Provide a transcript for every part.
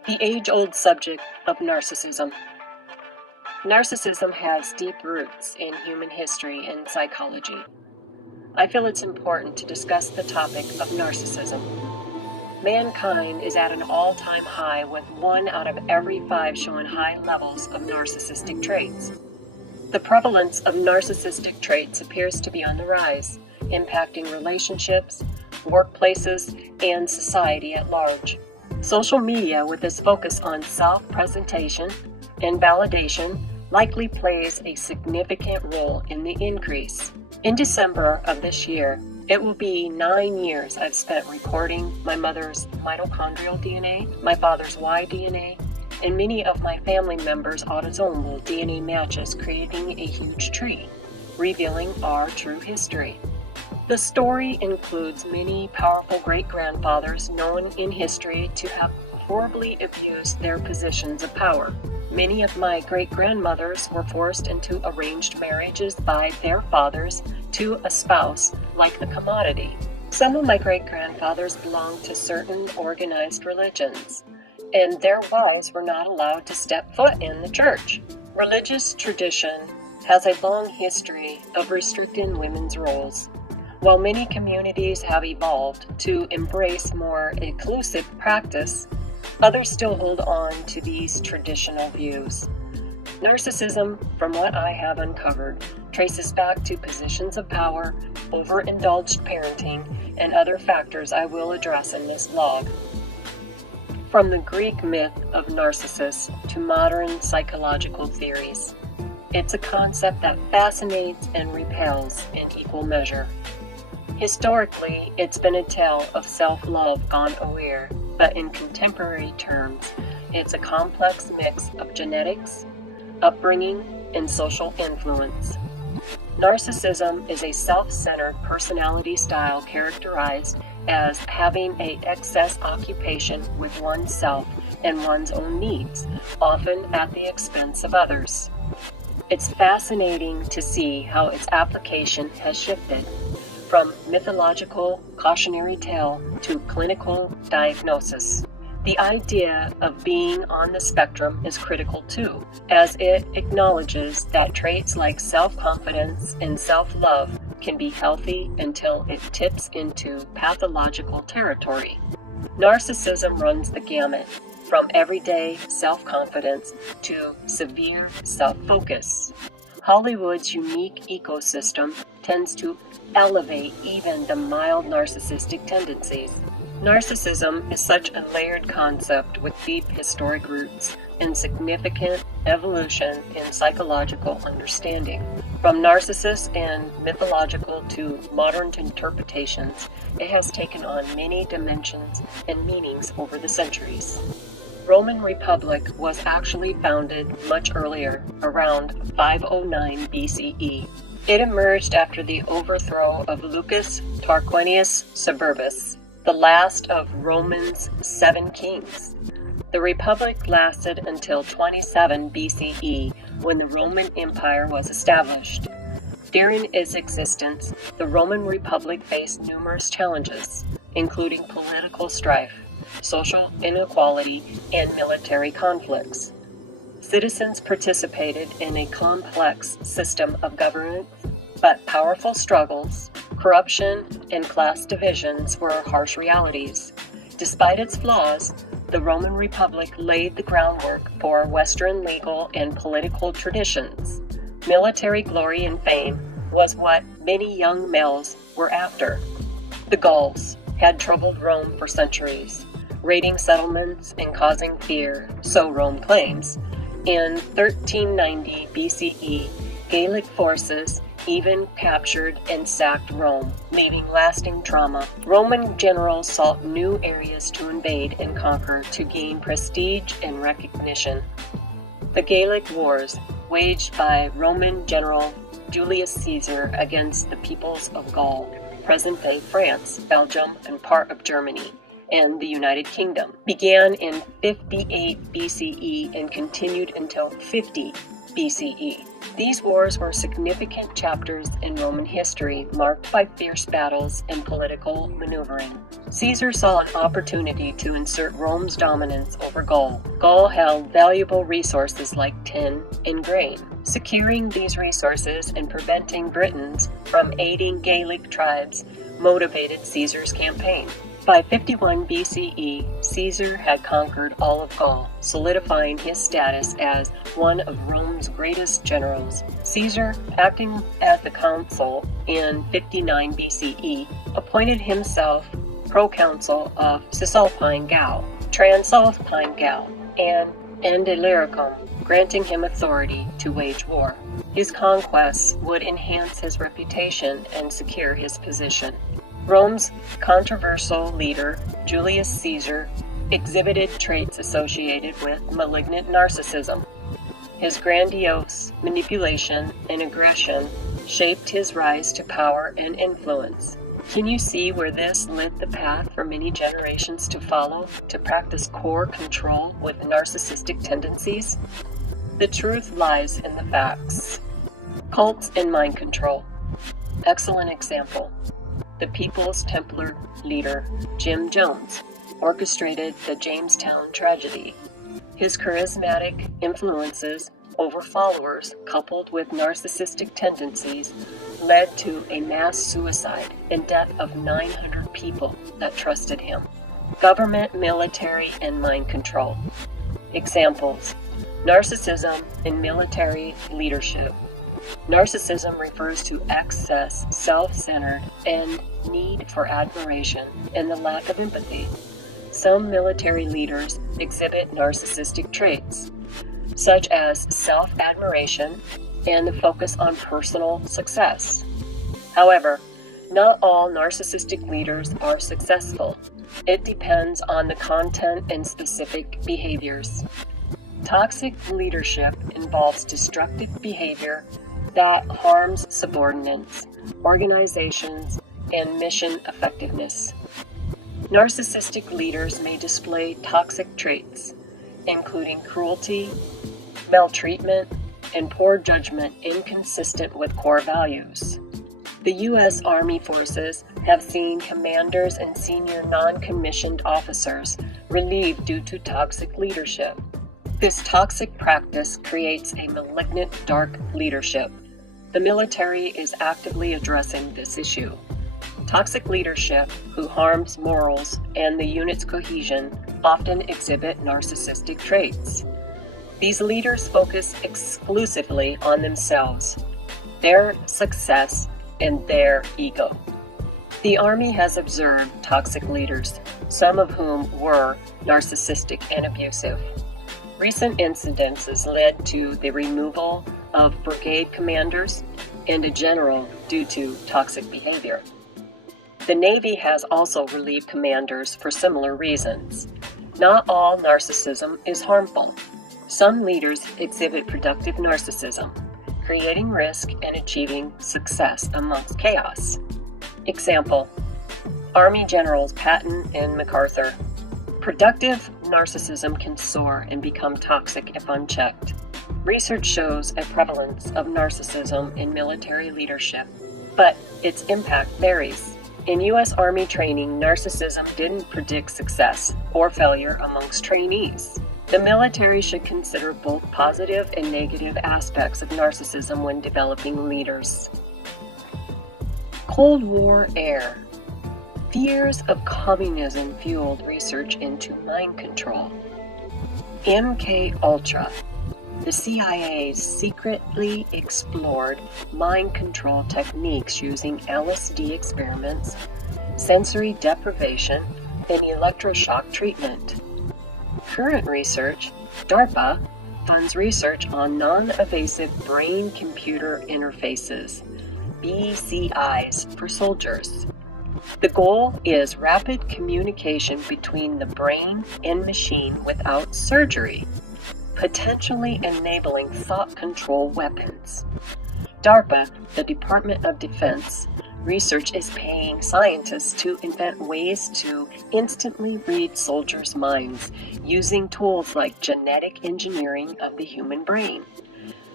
The age-old subject of narcissism. Narcissism has deep roots in human history and psychology. I feel it's important to discuss the topic of narcissism. Mankind is at an all-time high, with 1 out of every 5 showing high levels of narcissistic traits. The prevalence of narcissistic traits appears to be on the rise, impacting relationships, workplaces, and society at large. Social media, with its focus on self-presentation and validation, likely plays a significant role in the increase. In December of this year, it will be 9 years I've spent recording my mother's mitochondrial DNA, my father's Y DNA, and many of my family members' autosomal DNA matches, creating a huge tree, revealing our true history. The story includes many powerful great-grandfathers known in history to have horribly abused their positions of power. Many of my great-grandmothers were forced into arranged marriages by their fathers to a spouse like a commodity. Some of my great-grandfathers belonged to certain organized religions, and their wives were not allowed to step foot in the church. Religious tradition has a long history of restricting women's roles. While many communities have evolved to embrace more inclusive practice, others still hold on to these traditional views. Narcissism, from what I have uncovered, traces back to positions of power, overindulged parenting, and other factors I will address in this vlog. From the Greek myth of Narcissus to modern psychological theories, it's a concept that fascinates and repels in equal measure. Historically, it's been a tale of self-love gone awry, but in contemporary terms, it's a complex mix of genetics, upbringing, and social influence. Narcissism is a self-centered personality style characterized as having an excess occupation with oneself and one's own needs, often at the expense of others. It's fascinating to see how its application has shifted from mythological cautionary tale to clinical diagnosis. The idea of being on the spectrum is critical too, as it acknowledges that traits like self-confidence and self-love can be healthy until it tips into pathological territory. Narcissism runs the gamut, from everyday self-confidence to severe self-focus. Hollywood's unique ecosystem tends to elevate even the mild narcissistic tendencies. Narcissism is such a layered concept with deep historic roots and significant evolution in psychological understanding. From Narcissus and mythological to modern interpretations, it has taken on many dimensions and meanings over the centuries. Roman Republic was actually founded much earlier, around 509 BCE. It emerged after the overthrow of Lucius Tarquinius Superbus, the last of Rome's 7 kings. The Republic lasted until 27 BCE, when the Roman Empire was established. During its existence, the Roman Republic faced numerous challenges, including political strife, social inequality, and military conflicts. Citizens participated in a complex system of governance, but powerful struggles, corruption, and class divisions were harsh realities. Despite its flaws, the Roman Republic laid the groundwork for Western legal and political traditions. Military glory and fame was what many young males were after. The Gauls had troubled Rome for centuries, raiding settlements and causing fear, so Rome claims. In 1390 BCE, Gallic forces even captured and sacked Rome, leaving lasting trauma. Roman generals sought new areas to invade and conquer to gain prestige and recognition. The Gallic Wars, waged by Roman general Julius Caesar against the peoples of Gaul, present-day France, Belgium, and part of Germany, and the United Kingdom, began in 58 BCE and continued until 50 BCE. These wars were significant chapters in Roman history, marked by fierce battles and political maneuvering. Caesar saw an opportunity to insert Rome's dominance over Gaul. Gaul held valuable resources like tin and grain. Securing these resources and preventing Britons from aiding Gaelic tribes motivated Caesar's campaign. By 51 BCE, Caesar had conquered all of Gaul, solidifying his status as one of Rome's greatest generals. Caesar, acting as the consul in 59 BCE, appointed himself proconsul of Cisalpine Gaul, Transalpine Gaul, and Illyricum, granting him authority to wage war. His conquests would enhance his reputation and secure his position. Rome's controversial leader, Julius Caesar, exhibited traits associated with malignant narcissism. His grandiose manipulation and aggression shaped his rise to power and influence. Can you see where this lit the path for many generations to follow, to practice core control with narcissistic tendencies? The truth lies in the facts. Cults and mind control. Excellent example. The People's Templar leader, Jim Jones, orchestrated the Jamestown tragedy. His charismatic influences over followers, coupled with narcissistic tendencies, led to a mass suicide and death of 900 people that trusted him. Government, military, and mind control. Examples: narcissism in military leadership. Narcissism refers to excess, self-centered, and need for admiration and the lack of empathy. Some military leaders exhibit narcissistic traits, such as self-admiration and the focus on personal success. However, not all narcissistic leaders are successful. It depends on the content and specific behaviors. Toxic leadership involves destructive behavior that harms subordinates, organizations, and mission effectiveness. Narcissistic leaders may display toxic traits, including cruelty, maltreatment, and poor judgment inconsistent with core values. The U.S. Army forces have seen commanders and senior non-commissioned officers relieved due to toxic leadership. This toxic practice creates a malignant dark leadership. The military is actively addressing this issue. Toxic leadership, who harms morals and the unit's cohesion, often exhibit narcissistic traits. These leaders focus exclusively on themselves, their success, and their ego. The Army has observed toxic leaders, some of whom were narcissistic and abusive. Recent incidents led to the removal of brigade commanders and a general due to toxic behavior. The Navy has also relieved commanders for similar reasons. Not all narcissism is harmful. Some leaders exhibit productive narcissism, creating risk and achieving success amongst chaos. Example: Army Generals Patton and MacArthur. Productive narcissism can soar and become toxic if unchecked. Research shows a prevalence of narcissism in military leadership, but its impact varies. In U.S. Army training, narcissism didn't predict success or failure amongst trainees. The military should consider both positive and negative aspects of narcissism when developing leaders. Cold War era. Fears of communism fueled research into mind control. MK Ultra. The CIA secretly explored mind control techniques using LSD experiments, sensory deprivation, and electroshock treatment. Current research, DARPA, funds research on non-invasive brain-computer interfaces, BCIs, for soldiers. The goal is rapid communication between the brain and machine without surgery, potentially enabling thought control weapons. DARPA, the Department of Defense, research is paying scientists to invent ways to instantly read soldiers' minds using tools like genetic engineering of the human brain.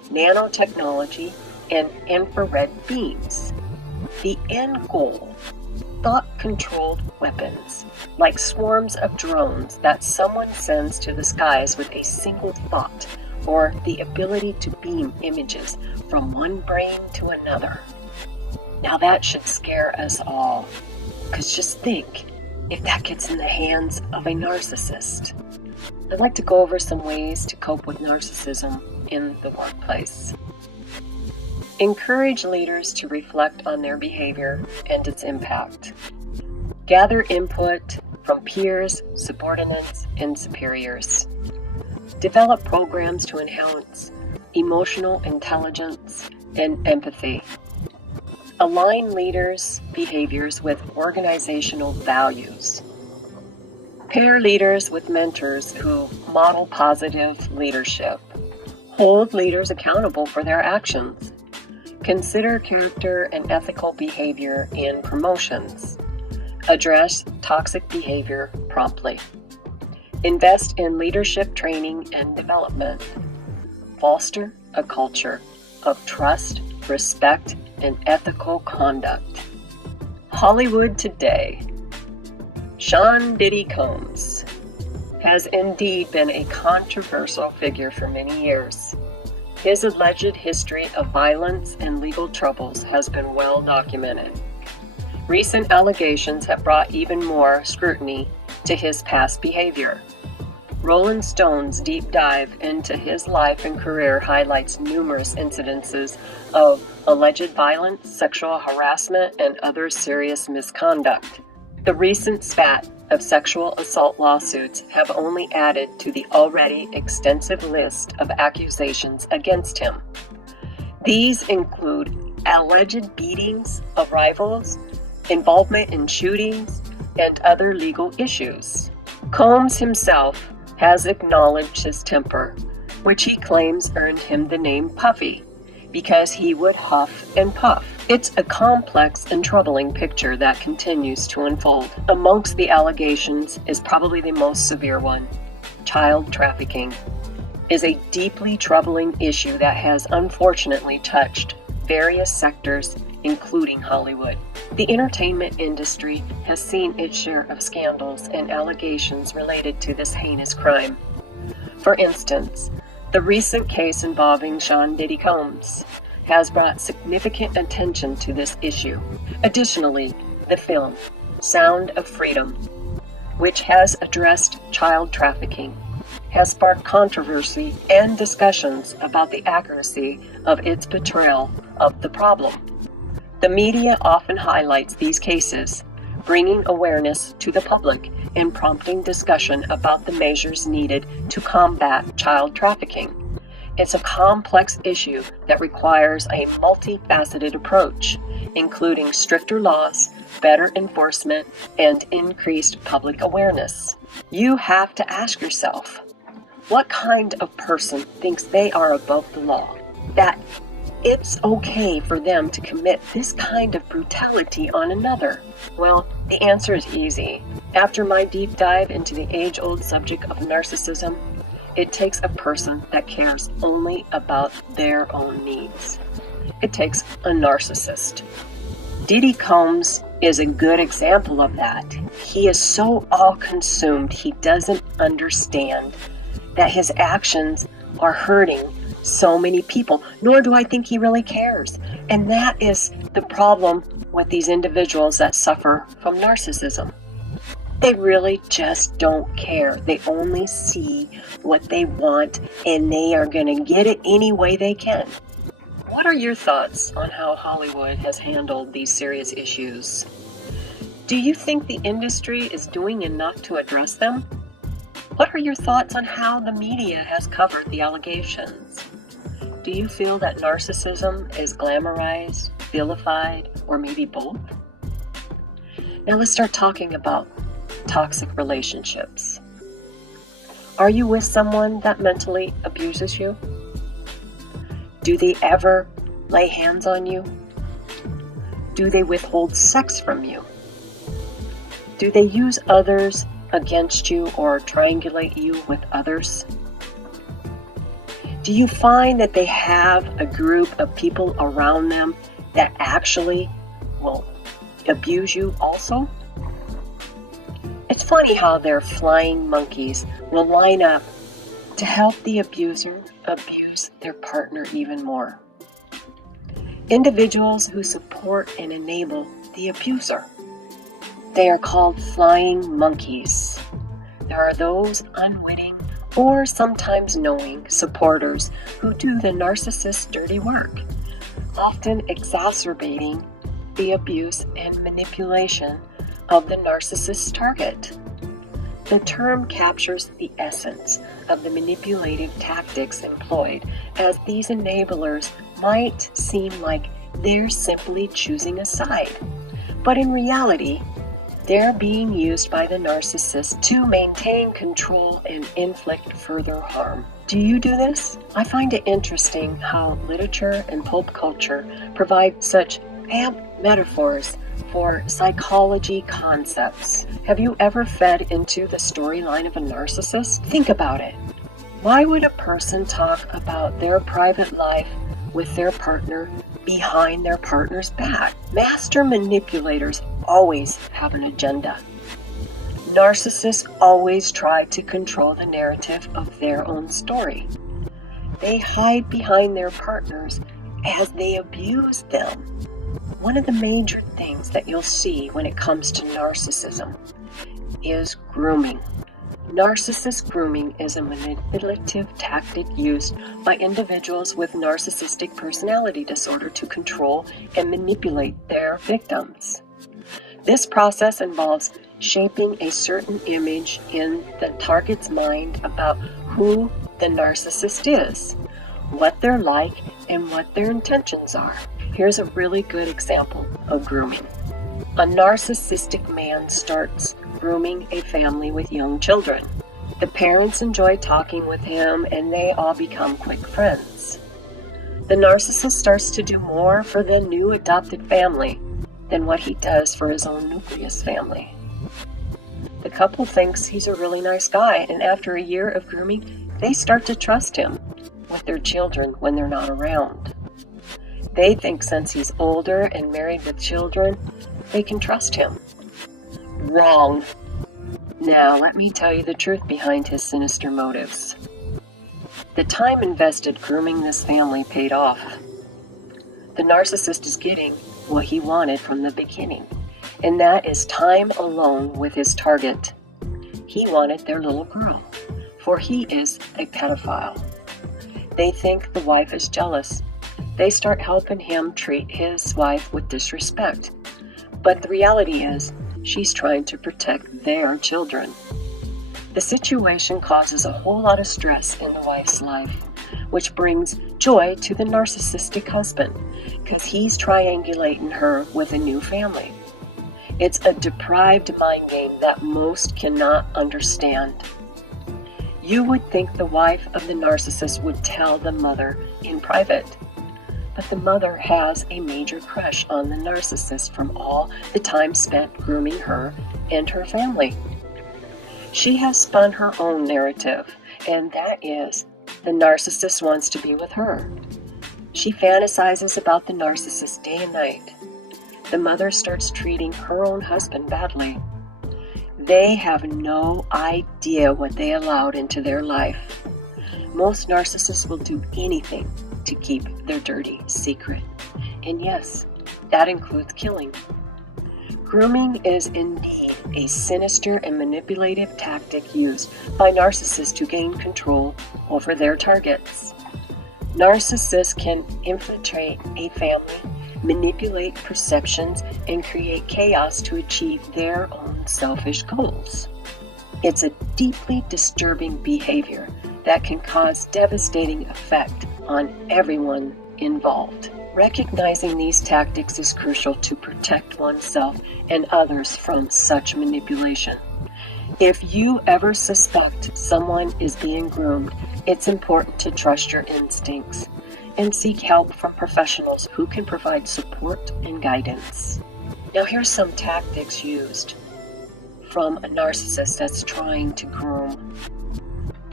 nanotechnology, and infrared beams. The end goal: thought-controlled weapons, like swarms of drones that someone sends to the skies with a single thought, or the ability to beam images from one brain to another. Now that should scare us all, because just think if that gets in the hands of a narcissist. I'd like to go over some ways to cope with narcissism in the workplace. Encourage leaders to reflect on their behavior and its impact. Gather input from peers, subordinates, and superiors. Develop programs to enhance emotional intelligence and empathy. Align leaders' behaviors with organizational values. Pair leaders with mentors who model positive leadership. Hold leaders accountable for their actions. Consider character and ethical behavior in promotions. Address toxic behavior promptly. Invest in leadership training and development. Foster a culture of trust, respect, and ethical conduct. Hollywood today. Sean Diddy Combs has indeed been a controversial figure for many years. His alleged history of violence and legal troubles has been well documented. Recent allegations have brought even more scrutiny to his past behavior. Rolling Stone's deep dive into his life and career highlights numerous incidences of alleged violence, sexual harassment, and other serious misconduct. The recent spat of sexual assault lawsuits have only added to the already extensive list of accusations against him. These include alleged beatings of rivals, involvement in shootings, and other legal issues. Combs himself has acknowledged his temper, which he claims earned him the name Puffy, because he would huff and puff. It's a complex and troubling picture that continues to unfold. Amongst the allegations is probably the most severe one. Child trafficking is a deeply troubling issue that has unfortunately touched various sectors, including Hollywood. The entertainment industry has seen its share of scandals and allegations related to this heinous crime. For instance, the recent case involving Sean Diddy Combs has brought significant attention to this issue. Additionally, the film Sound of Freedom, which has addressed child trafficking, has sparked controversy and discussions about the accuracy of its portrayal of the problem. The media often highlights these cases, bringing awareness to the public and prompting discussion about the measures needed to combat child trafficking. It's a complex issue that requires a multifaceted approach, including stricter laws, better enforcement, and increased public awareness. You have to ask yourself, what kind of person thinks they are above the law, that it's okay for them to commit this kind of brutality on another? Well, the answer is easy. After my deep dive into the age-old subject of narcissism, it takes a person that cares only about their own needs. It takes a narcissist. Diddy Combs is a good example of that. He is so all-consumed, he doesn't understand that his actions are hurting so many people, nor do I think he really cares. And that is the problem with these individuals that suffer from narcissism. They really just don't care. They only see what they want, and they are going to get it any way they can. What are your thoughts on how Hollywood has handled these serious issues? Do you think the industry is doing enough to address them? What are your thoughts on how the media has covered the allegations? Do you feel that narcissism is glamorized, vilified, or maybe both? Now let's start talking about toxic relationships. Are you with someone that mentally abuses you? Do they ever lay hands on you? Do they withhold sex from you? Do they use others against you or triangulate you with others? Do you find that they have a group of people around them that actually will abuse you also? It's funny how their flying monkeys will line up to help the abuser abuse their partner even more. Individuals who support and enable the abuser. They are called flying monkeys. There are those unwitting or sometimes knowing supporters who do the narcissist's dirty work, often exacerbating the abuse and manipulation of the narcissist's target. The term captures the essence of the manipulative tactics employed, as these enablers might seem like they're simply choosing a side, but in reality, they're being used by the narcissist to maintain control and inflict further harm. Do you do this? I find it interesting how literature and pulp culture provide such apt metaphors for psychology concepts. Have you ever fed into the storyline of a narcissist? Think about it. Why would a person talk about their private life with their partner behind their partner's back? Master manipulators always have an agenda. Narcissists always try to control the narrative of their own story. They hide behind their partners as they abuse them. One of the major things that you'll see when it comes to narcissism is grooming. Narcissist grooming is a manipulative tactic used by individuals with narcissistic personality disorder to control and manipulate their victims. This process involves shaping a certain image in the target's mind about who the narcissist is, what they're like, and what their intentions are. Here's a really good example of grooming. A narcissistic man starts grooming a family with young children. The parents enjoy talking with him and they all become quick friends. The narcissist starts to do more for the new adopted family than what he does for his own nucleus family. The couple thinks he's a really nice guy, and after a year of grooming, they start to trust him with their children when they're not around. They think since he's older and married with children, they can trust him. Wrong. Now, let me tell you the truth behind his sinister motives. The time invested grooming this family paid off. The narcissist is getting what he wanted from the beginning, and that is time alone with his target. He wanted their little girl, for he is a pedophile. They think the wife is jealous. They start helping him treat his wife with disrespect. But the reality is, she's trying to protect their children. The situation causes a whole lot of stress in the wife's life, which brings joy to the narcissistic husband, because he's triangulating her with a new family. It's a deprived mind game that most cannot understand. You would think the wife of the narcissist would tell the mother in private, but the mother has a major crush on the narcissist from all the time spent grooming her and her family. She has spun her own narrative, and that is, the narcissist wants to be with her. She fantasizes about the narcissist day and night. The mother starts treating her own husband badly. They have no idea what they allowed into their life. Most narcissists will do anything to keep their dirty secret. And yes, that includes killing. Grooming is indeed a sinister and manipulative tactic used by narcissists to gain control over their targets. Narcissists can infiltrate a family, manipulate perceptions, and create chaos to achieve their own selfish goals. It's a deeply disturbing behavior that can cause devastating effect on everyone involved. Recognizing these tactics is crucial to protect oneself and others from such manipulation. If you ever suspect someone is being groomed, it's important to trust your instincts and seek help from professionals who can provide support and guidance. Now here's some tactics used from a narcissist that's trying to groom.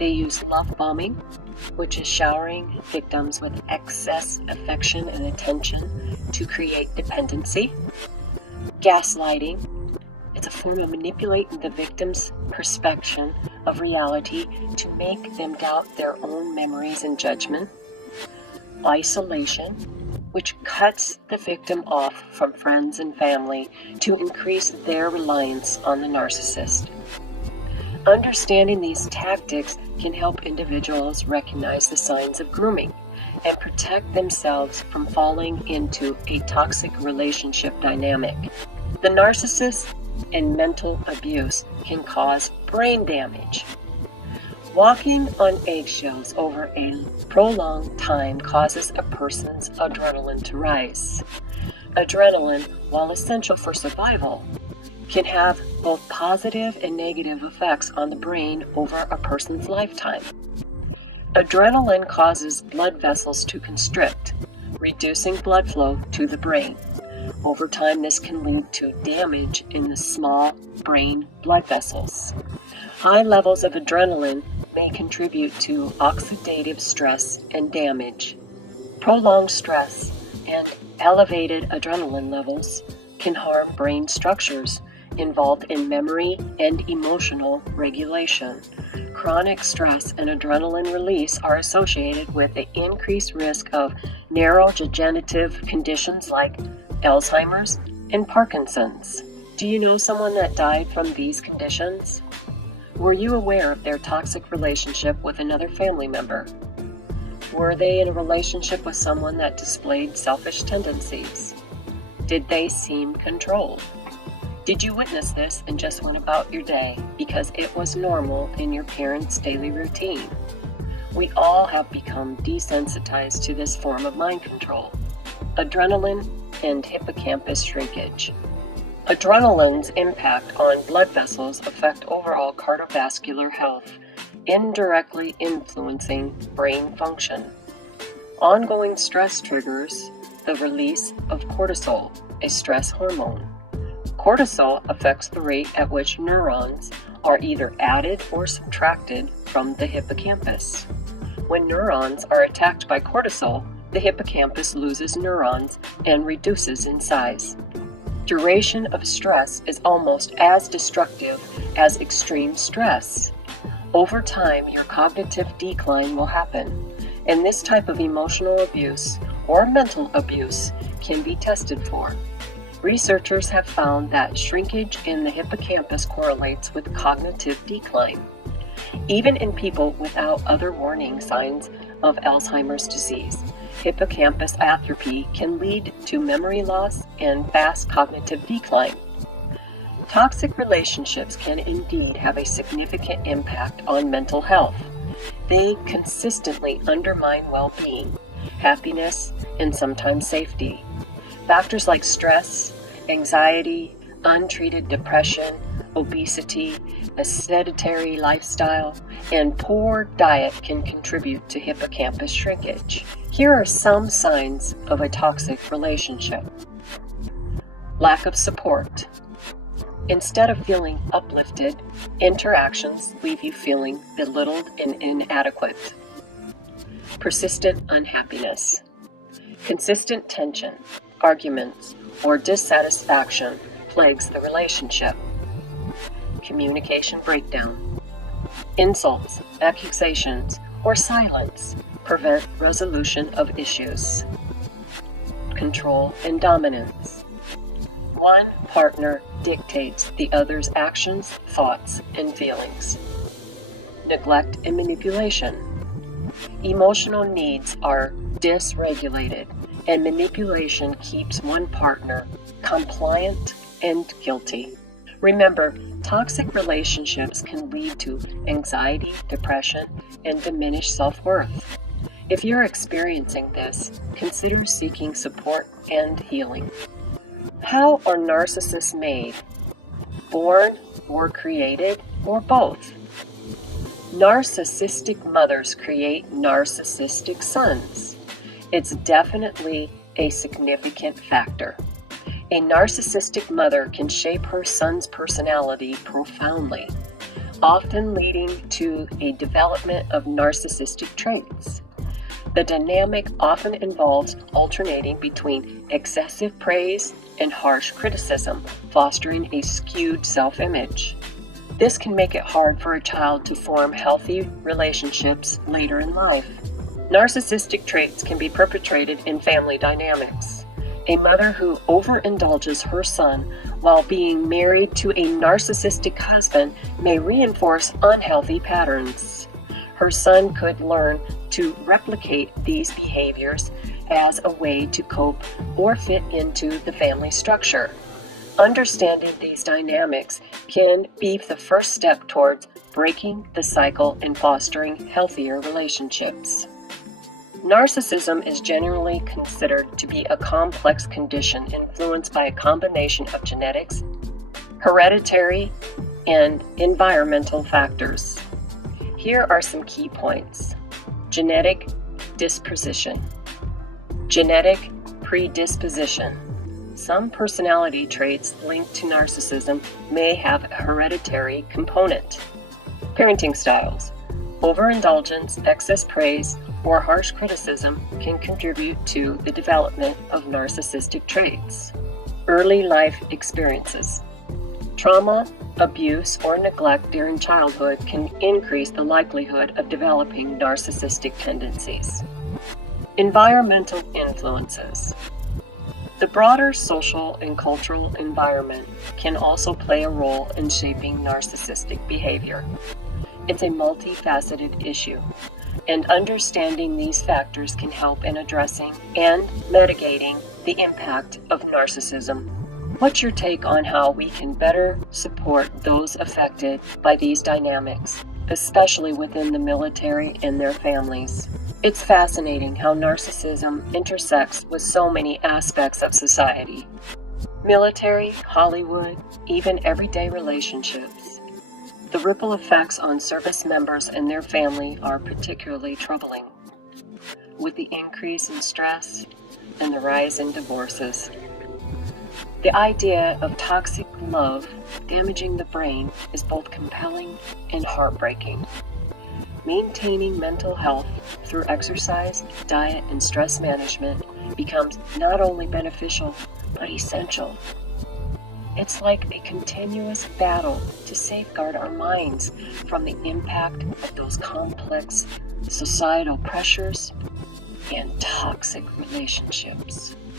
They use love bombing, which is showering victims with excess affection and attention to create dependency. Gaslighting. It's a form of manipulating the victim's perception of reality to make them doubt their own memories and judgment. Isolation, which cuts the victim off from friends and family to increase their reliance on the narcissist. Understanding these tactics can help individuals recognize the signs of grooming and protect themselves from falling into a toxic relationship dynamic. The narcissist and mental abuse can cause brain damage. Walking on eggshells over a prolonged time causes a person's adrenaline to rise. Adrenaline, while essential for survival, can have both positive and negative effects on the brain over a person's lifetime. Adrenaline causes blood vessels to constrict, reducing blood flow to the brain. Over time, this can lead to damage in the small brain blood vessels. High levels of adrenaline may contribute to oxidative stress and damage. Prolonged stress and elevated adrenaline levels can harm brain structures involved in memory and emotional regulation. Chronic stress and adrenaline release are associated with the increased risk of neurodegenerative conditions like Alzheimer's and Parkinson's. Do you know someone that died from these conditions? Were you aware of their toxic relationship with another family member? Were they in a relationship with someone that displayed selfish tendencies? Did they seem controlled? Did you witness this and just went about your day because it was normal in your parents' daily routine? We all have become desensitized to this form of mind control. Adrenaline and hippocampus shrinkage. Adrenaline's impact on blood vessels affect overall cardiovascular health, indirectly influencing brain function. Ongoing stress triggers the release of cortisol, a stress hormone. Cortisol affects the rate at which neurons are either added or subtracted from the hippocampus. When neurons are attacked by cortisol, the hippocampus loses neurons and reduces in size. Duration of stress is almost as destructive as extreme stress. Over time, your cognitive decline will happen, and this type of emotional abuse or mental abuse can be tested for. Researchers have found that shrinkage in the hippocampus correlates with cognitive decline, even in people without other warning signs of Alzheimer's disease. Hippocampus atrophy can lead to memory loss and fast cognitive decline. Toxic relationships can indeed have a significant impact on mental health. They consistently undermine well-being, happiness, and sometimes safety. Factors like stress, anxiety, untreated depression, obesity, a sedentary lifestyle, and poor diet can contribute to hippocampus shrinkage. Here are some signs of a toxic relationship. Lack of support. Instead of feeling uplifted, interactions leave you feeling belittled and inadequate. Persistent unhappiness. Consistent tension, arguments, or dissatisfaction plagues the relationship. Communication breakdown. Insults, accusations, or silence prevent resolution of issues. Control and dominance. One partner dictates the other's actions, thoughts, and feelings. Neglect and manipulation. Emotional needs are dysregulated, and manipulation keeps one partner compliant and guilty. Remember, toxic relationships can lead to anxiety, depression, and diminished self-worth. If you're experiencing this, consider seeking support and healing. How are narcissists made? Born or created, or both? Narcissistic mothers create narcissistic sons. It's definitely a significant factor. A narcissistic mother can shape her son's personality profoundly. often leading to a development of narcissistic traits. The dynamic often involves alternating between excessive praise and harsh criticism, fostering a skewed self-image. This can make it hard for a child to form healthy relationships later in life. Narcissistic traits can be perpetrated in family dynamics. A mother who overindulges her son while being married to a narcissistic husband may reinforce unhealthy patterns. Her son could learn to replicate these behaviors as a way to cope or fit into the family structure. Understanding these dynamics can be the first step towards breaking the cycle and fostering healthier relationships. Narcissism is generally considered to be a complex condition influenced by a combination of genetics, hereditary, and environmental factors. Here are some key points. Genetic disposition. Genetic predisposition. Some personality traits linked to narcissism may have a hereditary component. Parenting styles. Overindulgence, excess praise, or harsh criticism can contribute to the development of narcissistic traits. Early life experiences. Trauma, abuse, or neglect during childhood can increase the likelihood of developing narcissistic tendencies. Environmental influences. The broader social and cultural environment can also play a role in shaping narcissistic behavior. It's a multifaceted issue, and understanding these factors can help in addressing and mitigating the impact of narcissism. What's your take on how we can better support those affected by these dynamics, especially within the military and their families? It's fascinating how narcissism intersects with so many aspects of society. Military, Hollywood, even everyday relationships. The ripple effects on service members and their family are particularly troubling, with the increase in stress and the rise in divorces. The idea of toxic love damaging the brain is both compelling and heartbreaking. Maintaining mental health through exercise, diet, and stress management becomes not only beneficial, but essential. It's like a continuous battle to safeguard our minds from the impact of those complex societal pressures and toxic relationships.